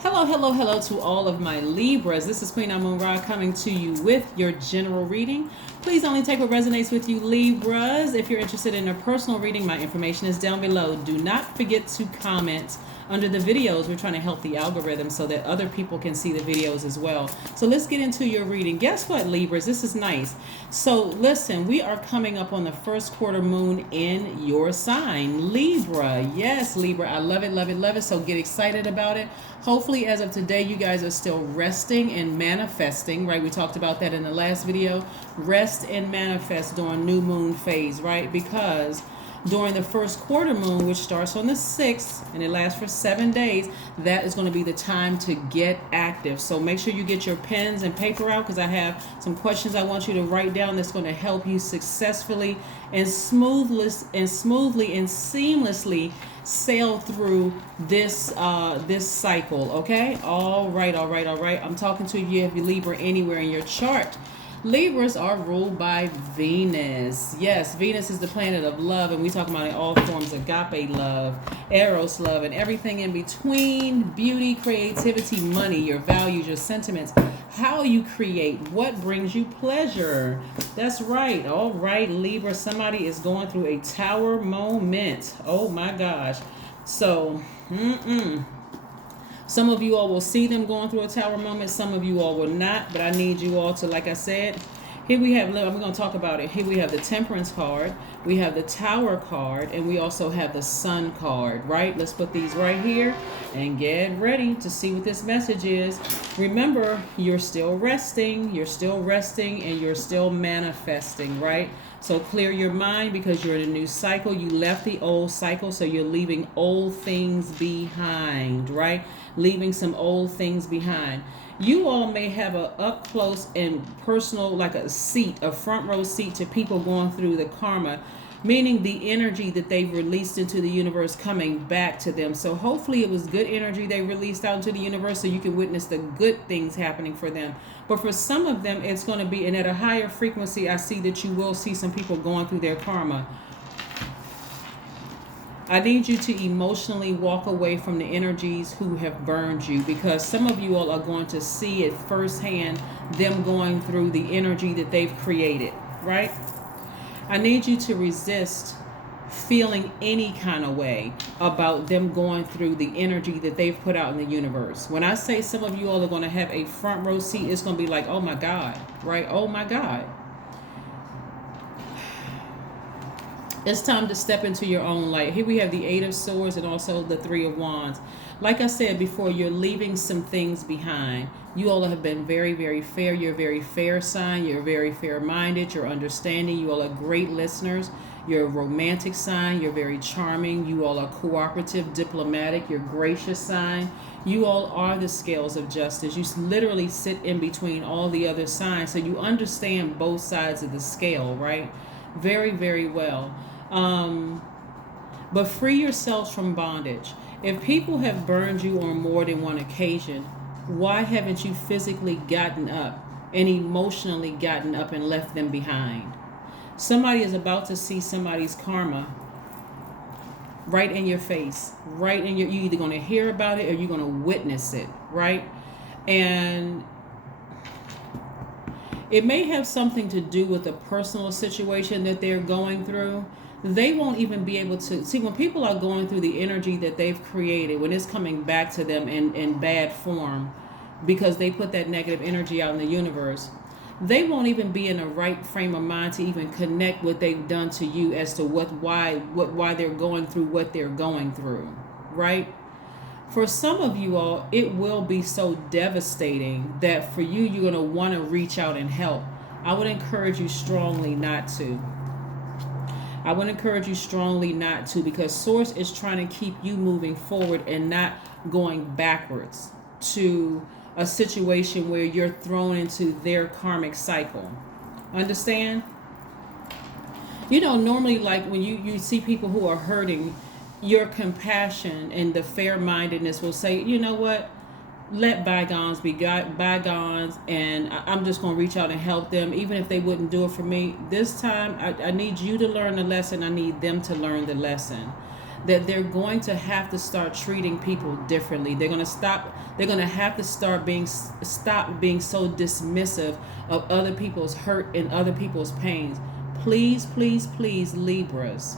Hello, hello, hello to all of my Libras. This is Queen Amun Ra coming to you with your general reading. Please only take what resonates with you, Libras. If you're interested in a personal reading, my information is down below. Do not forget to comment under the videos. We're trying to help the algorithm so that other people can see the videos as well. So let's get into your reading. Guess what, Libras? This is nice. So listen, we are coming up on the first quarter moon in your sign, Libra. Yes, Libra. I love it, love it, love it. So get excited about it. Hopefully, as of today, you guys are still resting and manifesting, right? We talked about that in the last video. Rest and manifest during new moon phase, right? Because during the first quarter moon, which starts on the 6th and it lasts for 7 days, that is going to be the time to get active. So make sure you get your pens and paper out, because I have some questions I want you to write down that's going to help you successfully and smoothly and seamlessly sail through this cycle. Okay, all right. I'm talking to you if you Libra anywhere in your chart. Libras are ruled by Venus. Yes, Venus is the planet of love, and we talk about in all forms: agape love, eros love, and everything in between. Beauty, creativity, money, your values, your sentiments, how you create, what brings you pleasure. That's right. All right, Libra, somebody is going through a tower moment. Oh my gosh. So, some of you all will see them going through a tower moment. Some of you all will not. But I need you all to, like I said, here we have, we're going to talk about it. Here we have the Temperance card. We have the Tower card. And we also have the Sun card, right? Let's put these right here and get ready to see what this message is. Remember, you're still resting. You're still resting and you're still manifesting, right? So clear your mind, because you're in a new cycle. You left the old cycle, so you're leaving old things behind, right? Leaving some old things behind. You all may have a up close and personal, like a seat, a front row seat to people going through the karma, meaning the energy that they've released into the universe coming back to them. So hopefully it was good energy they released out into the universe, so you can witness the good things happening for them. But for some of them, it's going to be, and at a higher frequency, I see that you will see some people going through their karma. I need you to emotionally walk away from the energies who have burned you, because some of you all are going to see it firsthand, them going through the energy that they've created, right? I need you to resist feeling any kind of way about them going through the energy that they've put out in the universe. When I say some of you all are going to have a front row seat, it's going to be like, oh my God, right? Oh my God. It's time to step into your own light. Here we have the Eight of Swords and also the Three of Wands. Like I said before, you're leaving some things behind. You all have been very, very fair. You're a very fair sign. You're very fair-minded. You're understanding. You all are great listeners. You're a romantic sign. You're very charming. You all are cooperative, diplomatic. You're gracious sign. You all are the scales of justice. You literally sit in between all the other signs, so you understand both sides of the scale, right? Very, very well. But free yourselves from bondage. If people have burned you on more than one occasion, why haven't you physically gotten up and emotionally gotten up and left them behind? Somebody is about to see somebody's karma right in your face, right in your, you're either going to hear about it or you're going to witness it, right? And it may have something to do with a personal situation that they're going through. They won't even be able to see, when people are going through the energy that they've created, when it's coming back to them in bad form because they put that negative energy out in the universe, they won't even be in the right frame of mind to even connect what they've done to you as to why they're going through what they're going through, right? For some of you all, it will be so devastating that for you, you're going to want to reach out and help. I would encourage you strongly not to. I would encourage you strongly not to, because Source is trying to keep you moving forward and not going backwards to a situation where you're thrown into their karmic cycle. Understand? You know, normally, like when you see people who are hurting, your compassion and the fair-mindedness will say, you know what? Let bygones be bygones, and I'm just going to reach out and help them, even if they wouldn't do it for me. This time, I need you to learn the lesson. I need them to learn the lesson. that they're going to have to start treating people differently. They're going to have to stop being so dismissive of other people's hurt and other people's pains. Please, please, please, Libras,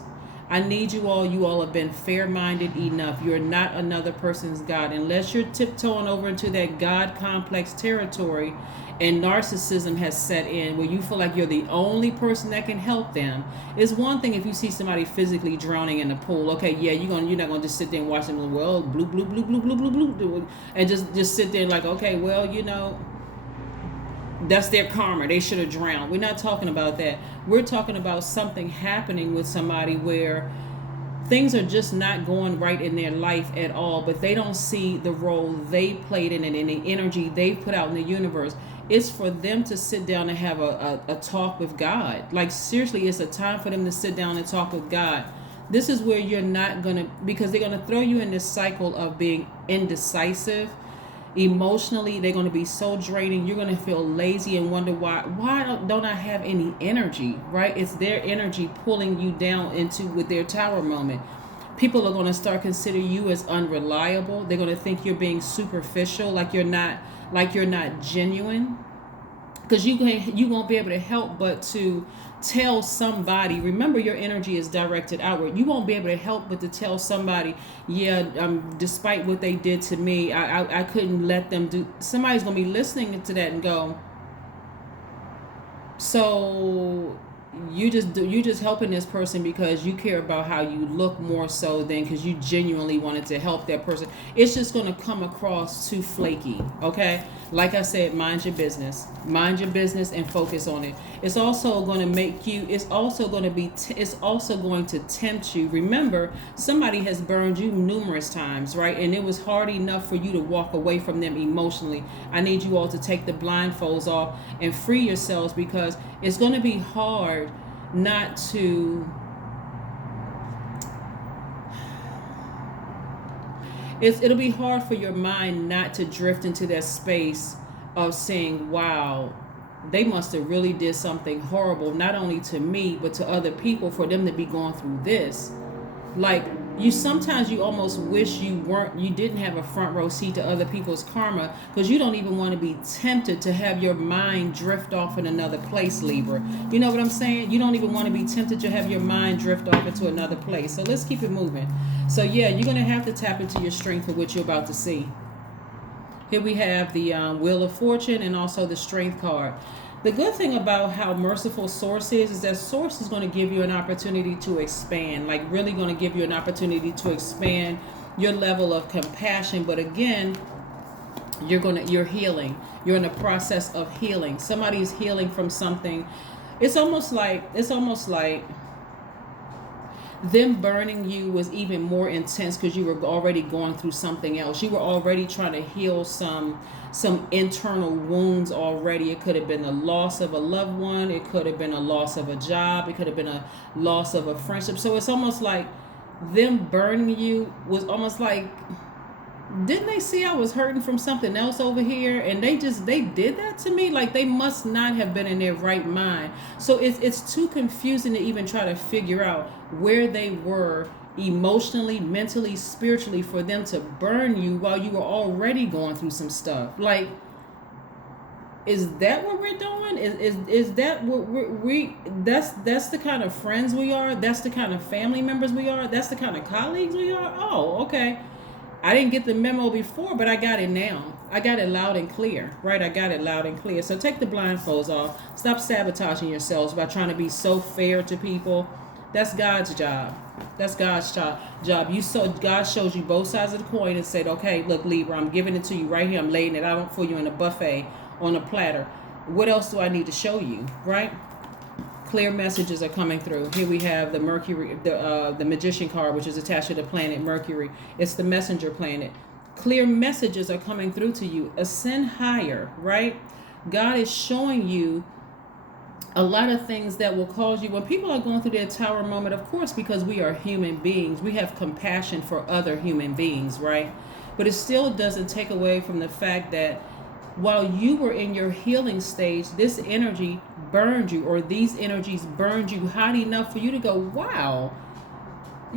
I need you all have been fair-minded enough. You're not another person's God. Unless you're tiptoeing over into that God complex territory and narcissism has set in where you feel like you're the only person that can help them. It's one thing if you see somebody physically drowning in the pool. Okay, yeah, you're not gonna just sit there and watch them, well, blue, blue, blue, blue, blue, blue, blue, and just sit there like, okay, well, that's their karma. They should have drowned. We're not talking about that. We're talking about something happening with somebody where things are just not going right in their life at all, but they don't see the role they played in it and the energy they've put out in the universe. It's for them to sit down and have a talk with God. Like, seriously, it's a time for them to sit down and talk with God. This is where you're not going to, because they're going to throw you in this cycle of being indecisive. Emotionally, they're going to be so draining. You're going to feel lazy and wonder why don't I have any energy, right? It's their energy pulling you down with their tower moment. People are going to start considering you as unreliable. They're going to think you're being superficial, like you're not genuine, because you won't be able to help but to tell somebody. Remember, your energy is directed outward. You won't be able to help but to tell somebody, yeah, despite what they did to me, I couldn't let them do. Somebody's gonna be listening to that and go, so you just helping this person because you care about how you look more so than because you genuinely wanted to help that person. It's just going to come across too flaky. Okay, like I said, mind your business and focus on it. It's also going to make you, it's also going to tempt you. Remember, somebody has burned you numerous times, right? And it was hard enough for you to walk away from them emotionally. I need you all to take the blindfolds off and free yourselves, because it's going to be hard not to, it'll be hard for your mind not to drift into that space of saying, wow, they must have really did something horrible, not only to me, but to other people, for them to be going through this. Like, sometimes you almost wish you didn't have a front row seat to other people's karma, because you don't even want to be tempted to have your mind drift off in another place, Libra. You know what I'm saying? You don't even want to be tempted to have your mind drift off into another place. So let's keep it moving. So yeah, you're going to have to tap into your strength for what you're about to see. Here we have the Wheel of Fortune and also the Strength card. The good thing about how merciful Source is that Source is going to give you an opportunity to expand, like really going to give you an opportunity to expand your level of compassion. But again, you're healing. You're in the process of healing. Somebody's healing from something. It's almost like them burning you was even more intense because you were already going through something else. You were already trying to heal some internal wounds already. It could have been the loss of a loved one. It could have been a loss of a job. It could have been a loss of a friendship. So it's almost like them burning you was almost like, didn't they see I was hurting from something else over here, and they did that to me? Like, they must not have been in their right mind. So it's too confusing to even try to figure out where they were emotionally, mentally, spiritually, for them to burn you while you were already going through some stuff. Like, is that what we're doing? Is that what that's the kind of friends we are? That's the kind of family members we are? That's the kind of colleagues we are? Oh, okay. I didn't get the memo before, but I got it now. I got it loud and clear, right? I got it loud and clear. So take the blindfolds off. Stop sabotaging yourselves by trying to be so fair to people. That's God's job. That's God's job. God shows you both sides of the coin and said, okay, look, Libra, I'm giving it to you right here. I'm laying it out for you in a buffet on a platter. What else do I need to show you, right? Clear messages are coming through. Here we have the Mercury, the Magician card, which is attached to the planet Mercury. It's the messenger planet. Clear messages are coming through to you. Ascend higher, right? God is showing you a lot of things that will cause you, when people are going through their tower moment, of course, because we are human beings, we have compassion for other human beings, right? But it still doesn't take away from the fact that while you were in your healing stage, this energy burned you, or these energies burned you hot enough for you to go, wow,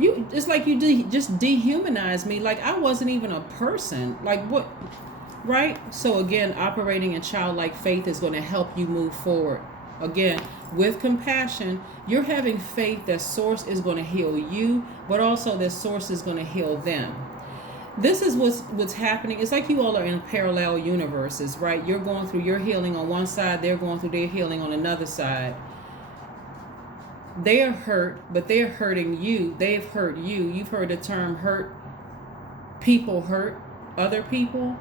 It's like you just dehumanize me, like I wasn't even a person. Like what? Right? So again, operating in childlike faith is going to help you move forward. Again, with compassion, you're having faith that source is going to heal you, but also that source is going to heal them. This is what's happening. It's like you all are in parallel universes, right? You're going through your healing on one side, they're going through their healing on another side. They are hurt, but they're hurting you. They've hurt you. You've heard the term hurt people hurt other people.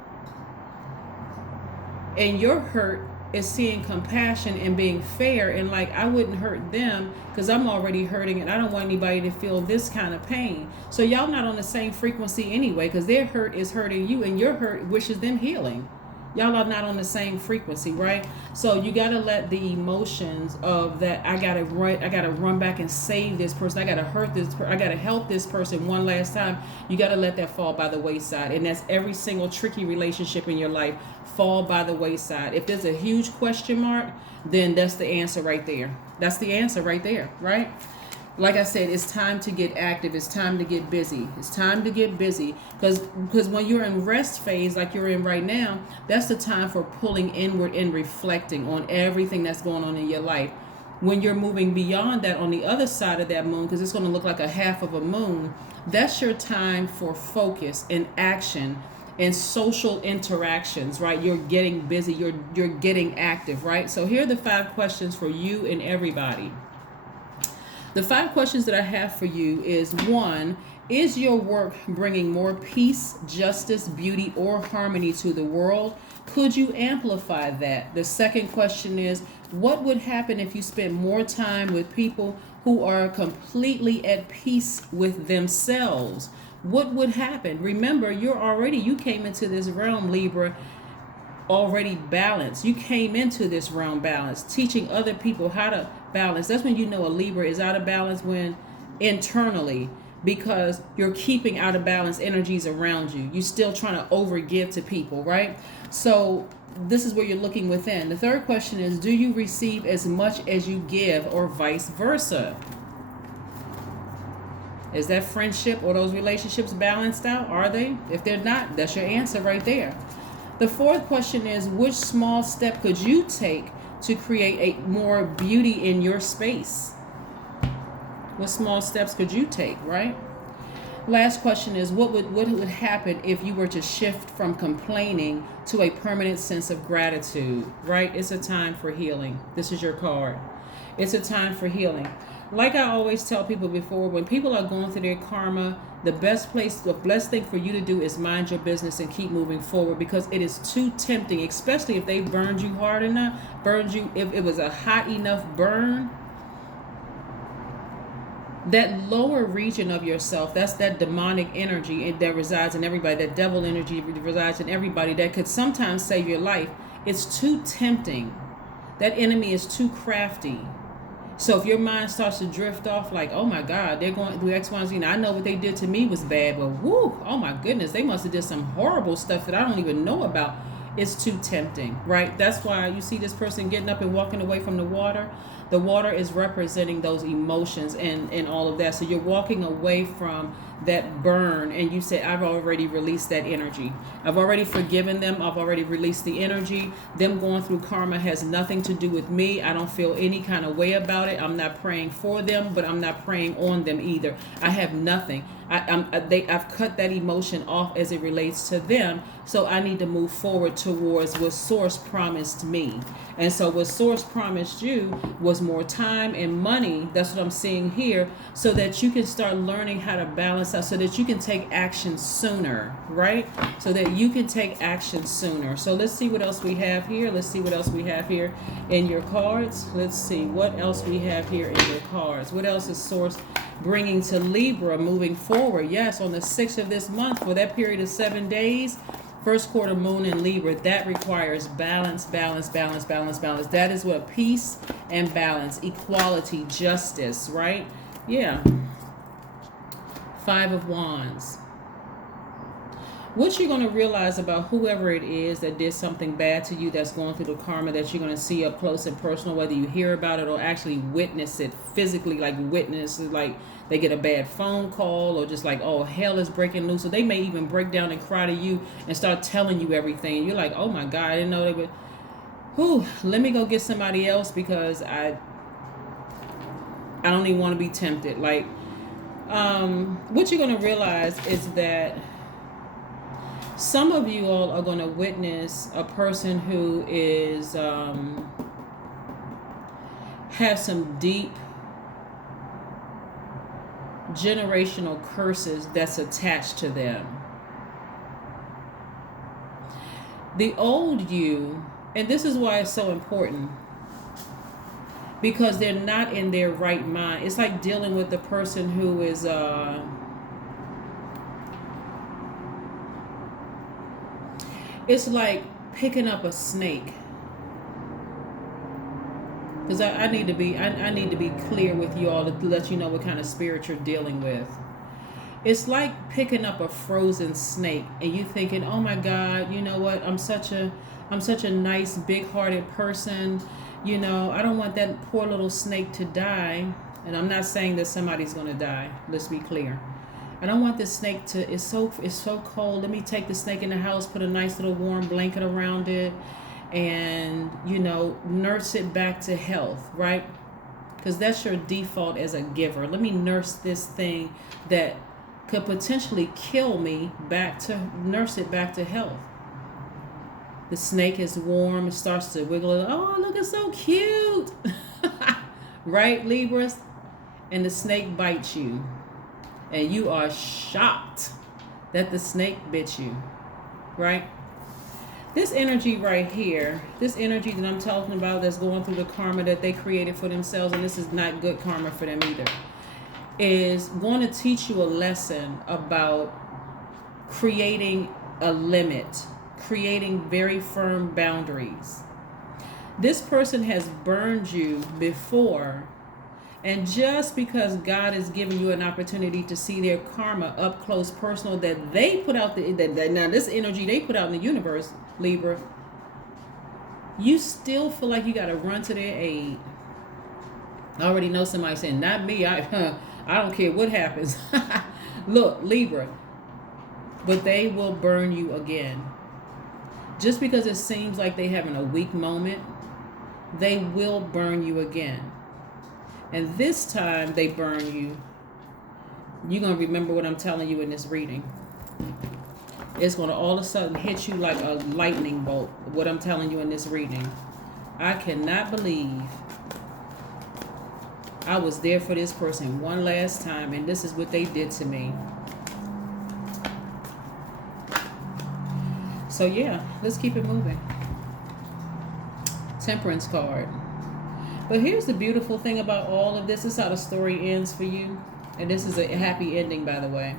And your hurt is seeing compassion and being fair, and like, I wouldn't hurt them because I'm already hurting and I don't want anybody to feel this kind of pain. So y'all not on the same frequency anyway, because their hurt is hurting you and your hurt wishes them healing. Y'all are not on the same frequency, right? So you got to let the emotions of that, I got to run back and save this person, I got to hurt this I got to help this person one last time. You got to let that fall by the wayside. And that's every single tricky relationship in your life. Fall by the wayside. If there's a huge question mark, then that's the answer right there. That's the answer right there, right? Like I said, it's time to get active. It's time to get busy. It's time to get busy, because when you're in rest phase like you're in right now, that's the time for pulling inward and reflecting on everything that's going on in your life. When you're moving beyond that on the other side of that moon, because it's going to look like a half of a moon, that's your time for focus and action and social interactions, right? You're getting busy. You're getting active, right? So here are the 5 questions for you and everybody. The 5 questions that I have for you is: 1, is your work bringing more peace, justice, beauty, or harmony to the world? Could you amplify that? The second question is: what would happen if you spent more time with people who are completely at peace with themselves? What would happen? Remember, you came into this realm, Libra, already balanced. You came into this realm balanced, teaching other people how to balance. That's when you know a Libra is out of balance, when internally, because you're keeping out of balance energies around you. You're still trying to overgive to people, right? So this is where you're looking within. The third question is: do you receive as much as you give, or vice versa? Is that friendship or those relationships balanced out? Are they? If they're not, that's your answer right there. The fourth question is: which small step could you take to create a more beauty in your space? What small steps could you take, right? Last question is: what would happen if you were to shift from complaining to a permanent sense of gratitude, right? It's a time for healing. This is your card. It's a time for healing. Like I always tell people before, when people are going through their karma, the best thing for you to do is mind your business and keep moving forward, because it is too tempting, especially if they burned you hard enough, if it was a hot enough burn. That lower region of yourself, that's that demonic energy that resides in everybody, that devil energy resides in everybody, that could sometimes save your life. It's too tempting. That enemy is too crafty. So if your mind starts to drift off, like, oh my God, they're going through X, Y, and Z. I know what they did to me was bad, but whoo, oh my goodness, they must have did some horrible stuff that I don't even know about. It's too tempting, right? That's why you see this person getting up and walking away from the water. The water is representing those emotions and all of that. So you're walking away from that burn, and you say, I've already released that energy. I've already forgiven them. I've already released the energy. Them going through karma has nothing to do with me. I don't feel any kind of way about it. I'm not praying for them, but I'm not praying on them either. I have nothing. I've cut that emotion off as it relates to them. So I need to move forward towards what Source promised me. And so what Source promised you was more time and money. That's what I'm seeing here, so that you can start learning how to balance out, so that you can take action sooner, right? So that you can take action sooner. So let's see what else we have here. Let's see what else we have here in your cards. Let's see what else we have here in your cards. What else is Source bringing to Libra moving forward? Yes, on the 6th of this month, for that period of 7 days, first quarter moon in Libra, that requires balance, balance, balance, balance, balance. That is what peace and balance, equality, justice, right? Yeah. 5 of Wands. what you're going to realize about whoever it is that did something bad to you, that's going through the karma that you're going to see up close and personal, whether you hear about it or actually witness it physically, like witness, like they get a bad phone call or just like, oh, hell is breaking loose. So they may even break down and cry to you and start telling you everything. And you're like, oh my God, I didn't know they would. Whew, let me go get somebody else because I don't even want to be tempted. Like, what you're going to realize is that some of you all are going to witness a person who is have some deep generational curses that's attached to them. The old you, and this is why it's so important, because they're not in their right mind. It's like dealing with the person who is it's like picking up a snake. Because I need to be clear with you all to let you know what kind of spirit you're dealing with. It's like picking up a frozen snake and you thinking, oh my God, you know what? I'm such a nice, big-hearted person. You know, I don't want that poor little snake to die. And I'm not saying that somebody's going to die. Let's be clear. I don't want this snake to, it's so cold. Let me take the snake in the house, put a nice little warm blanket around it, and, you know, nurse it back to health, right? Because that's your default as a giver. Let me nurse this thing that could potentially kill me nurse it back to health. The snake is warm, it starts to wiggle. Oh, look, it's so cute. Right, Libras? And the snake bites you. And you are shocked that the snake bit you, right? This energy right here, this energy that I'm talking about that's going through the karma that they created for themselves, and this is not good karma for them either, is going to teach you a lesson about creating a limit, creating very firm boundaries. This person has burned you before, and just because God is giving you an opportunity to see their karma up close, personal, that they put out now this energy they put out in the universe, Libra, you still feel like you got to run to their aid. I already know somebody saying, not me. I don't care what happens. Look, Libra, but they will burn you again. Just because it seems like they having a weak moment, they will burn you again. And this time they burn you, you're going to remember what I'm telling you in this reading. It's going to all of a sudden hit you like a lightning bolt, what I'm telling you in this reading. I cannot believe I was there for this person one last time, and this is what they did to me. So yeah, let's keep it moving. Temperance card. But here's the beautiful thing about all of this. This is how the story ends for you. And this is a happy ending, by the way.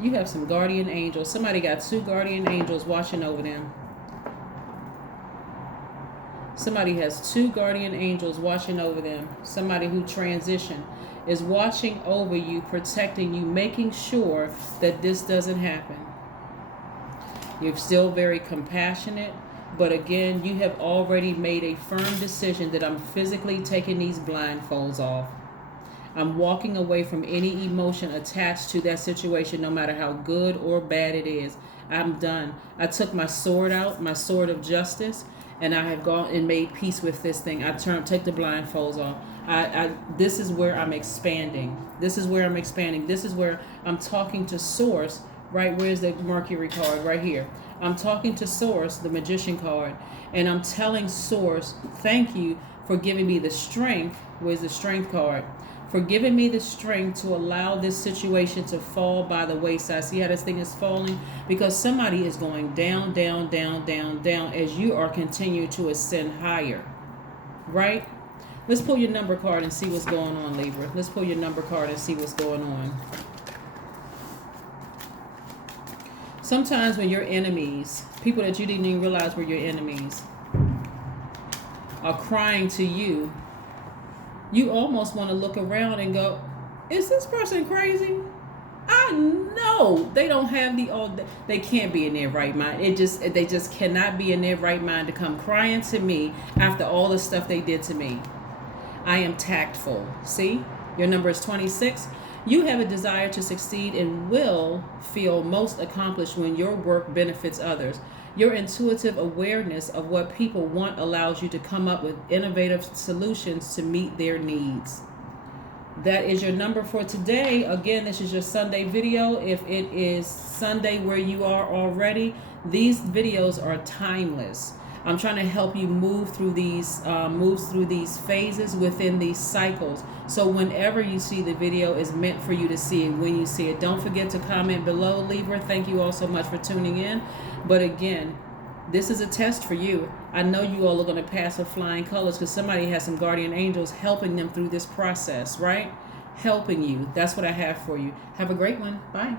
You have some guardian angels. Somebody got 2 guardian angels watching over them. Somebody has 2 guardian angels watching over them. Somebody who transitioned is watching over you, protecting you, making sure that this doesn't happen. You're still very compassionate. But again, you have already made a firm decision that I'm physically taking these blindfolds off. I'm walking away from any emotion attached to that situation, no matter how good or bad it is. I'm done. I took my sword out, my sword of justice, and I have gone and made peace with this thing. Take the blindfolds off. This is where I'm expanding. This is where I'm expanding. This is where I'm talking to Source. Right, where's the Mercury card? Right here. I'm talking to Source, the Magician card, and I'm telling Source, thank you for giving me the strength. Where's the Strength card? For giving me the strength to allow this situation to fall by the wayside. See how this thing is falling? Because somebody is going down, down, down, down, down as you are continuing to ascend higher. Right? Let's pull your number card and see what's going on, Libra. Let's pull your number card and see what's going on. Sometimes when your enemies, people that you didn't even realize were your enemies, are crying to you, you almost want to look around and go, is this person crazy? I know they don't have they can't be in their right mind. They just cannot be in their right mind to come crying to me after all the stuff they did to me. I am tactful. See? Your number is 26. You have a desire to succeed and will feel most accomplished when your work benefits others. Your intuitive awareness of what people want allows you to come up with innovative solutions to meet their needs. That is your number for today. Again, this is your Sunday video. If it is Sunday where you are already, these videos are timeless. I'm trying to help you move through these phases within these cycles. So whenever you see the video, is meant for you to see it when you see it. Don't forget to comment below, Libra. Thank you all so much for tuning in. But again, this is a test for you. I know you all are going to pass with flying colors because somebody has some guardian angels helping them through this process, right? Helping you. That's what I have for you. Have a great one. Bye.